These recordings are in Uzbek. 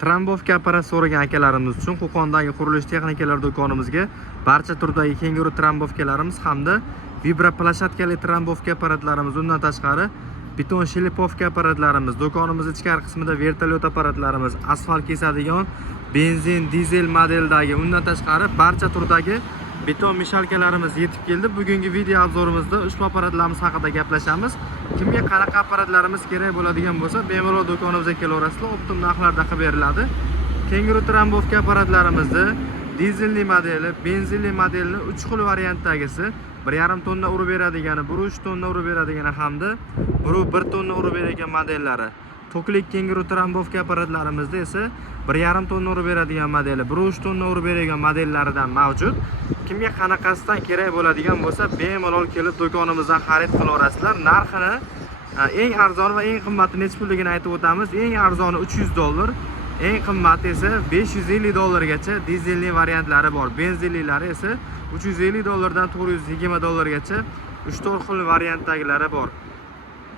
Trambovka apparat so'ragan akalarimiz uchun Qo'qondagi qurilish texnikalari do'konimizga barcha turdagi kenguru trambovkalarimiz hamda vibra plashatkali trambovka apparatlarimiz, undan tashqari beton shlipovka apparatlarimiz, do'konimiz ichkari qismida vertolyot apparatlarimiz, asfalt kesadigan benzin, dizel modeldagi, undan tashqari barcha turdagi beton mishalkalarimiz yetib keldi. Bugungi video obzorimizda ushbu apparatlarimiz haqida gaplashamiz. Kimga qanaqa apparatlarimiz kerak bo'ladigan bo'lsa, bemalol do'konimizga kelaverasizlar, optim narxlarda qilib beriladi. Kenguru trambovka apparatlarimizni dizelli modeli, benzinli modelni 3 xil variantdagisi 1,5 tonna urib beradigani, 1,3 tonna urib beradigani hamda 1 tonna urib beradigan modellari. Toklik kenguru trambovka apparatlarimizda esa 1,5 tonna urib beradigan modeli, 1,3 tonna urib beradigan modellaridan mavjud. Kimga qanaqasidan kerak bo'ladigan bo'lsa, bemalol kelib do'konimizdan xarid qilaverasizlar. Narxini eng arzon va eng qimmati necha pulligini aytib o'tamiz. Eng arzoni $300, eng qimmati esa $550 gacha dizelli variantlari bor. Benzinlilari esa $350 dan $420 gacha 3-4 xil variantdagilari bor.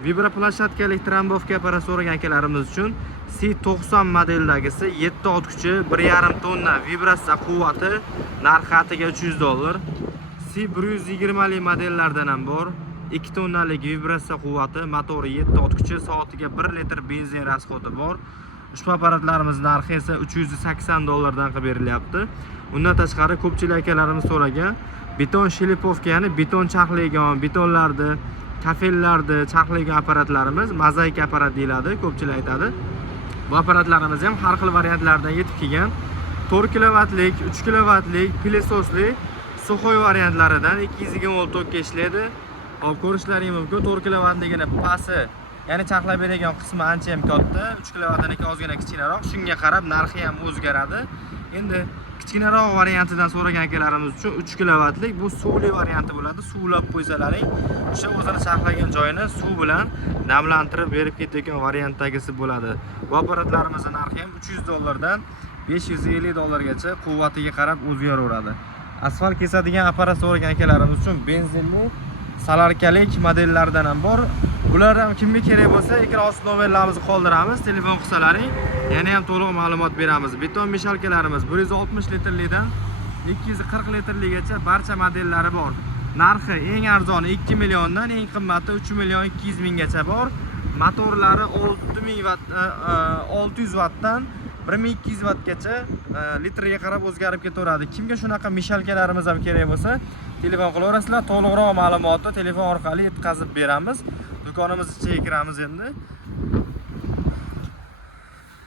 Vibra plashatkali trambovka apparat so'ragan akalarimiz uchun C90 modeldagisi 7 ot kuchi, 1,5 tonna vibratsiya quvvati, narxi atiga $300. C120 li modellardan ham bor. 2 tonnalik vibratsiya quvvati, motori 7 ot kuchi, soatiga 1 litr benzin rasxodi bor. Ushbu apparatlarimiz narxi esa $380 dan qilib berilyapti. Undan tashqari ko'pchilik akalarimiz so'ragan beton shlipovka, ya'ni beton chaqlaygan, betonlarni, kafellarni chaqlaygan apparatlarimiz mozaik apparat deyiladi, ko'pchilik aytadi. Bu apparatlarimiz ham har xil variantlardan yetib kelgan. 4 kilovatlik, 3 kilovatlik, pilesosli, suxoy variantlaridan 220 volt tokka ishlaydi. Hop ko'rishlaringiz mumkin. 4 kilovatligini pasi, ya'ni chaqlab beradigan qismi ancha ham katta, 3 kilovatniki ozgina kichkinaroq. Shunga qarab narxi ham o'zgaradi. Endi kichkinaroq variantidan so'ragan akalarimiz uchun 3 kilovatlik bu suvli varianti bo'ladi. Suvlab qo'ysalaring, o'sha o'zini chaqlagan joyini suv bilan namlantirib berib ketadigan variantdagisi bo'ladi. Bu apparatlarimizning narxi ham $300 dan $550 gacha quvvatiga qarab o'zgaraveradi. Asfalt kesadigan apparat so'ragan akalarimiz uchun benzinli salarkalik modellardan ham bor. Bular ham kimga kerak bo'lsa, ekran osti nomerlarimizni qoldiramiz, telefon qilsalaring, yana ham to'liq ma'lumot beramiz. Beton mishalkalarimiz 160 litrlidan 240 litrligacha barcha modellari bor. Narxi eng arzoni 2 milliondan, eng qimmati 3 million 200 minggacha bor. Motorlari 600 wattdan 1200 wattgacha litrga qarab o'zgarib ketaveradi. Kimga shunaqa mishalkalarimiz ham kerak bo'lsa, telefon qilaverasizlar, to'liqroq ma'lumotni telefon orqali yetkazib beramiz. Do'konimiz ichiga kiramiz endi.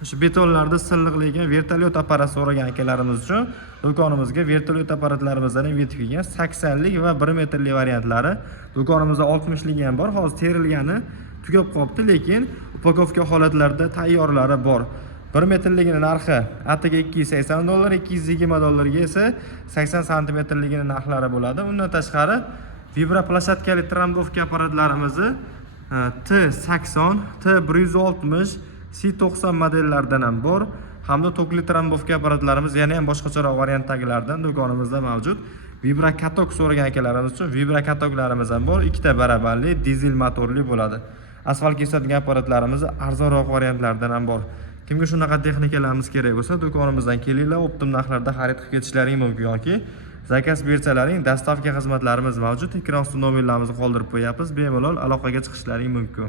Shu betonlarda silliqligan vertolyot apparat so'ragan akalarimiz uchun do'konimizga vertolyot apparatlarimizdan ham yetib kelgan 80 lik va 1 metrli variantlari. Do'konimizda 60 ligi ham bor. Hozir terilgani tugab qolibdi, lekin upakovka holatlarida tayyorlari bor. 1 metrligini narxi atiga $280, $220 ga esa 80 santimetrligini narxlari bo'ladi. Undan tashqari vibra plashatkali trambovka apparatlarimizni T80, T160, C90 modellaridan ham bor. Hamda tokli trambovka apparatlarimiz yana ham boshqacharoq variantdagilardan do'konimizda mavjud. Vibra katok so'ragan akalarimiz uchun vibra katoklarimiz ham bor. 2 ta barabarli dizel motorli bo'ladi. Asfalt kesadigan apparatlarimiz arzonroq variantlardan ham bor. Kimga shunaqa texnikalarimiz kerak bo'lsa, do'konimizdan kelinglar, optim narxlarda xarid qilib ketishlaring mumkin yoki zakaz bersalaring, dastavka xizmatlarimiz mavjud. Ekran osti nomerlarimizni qoldirib qo'yapmiz. Bemalol aloqaga chiqishlaring mumkin.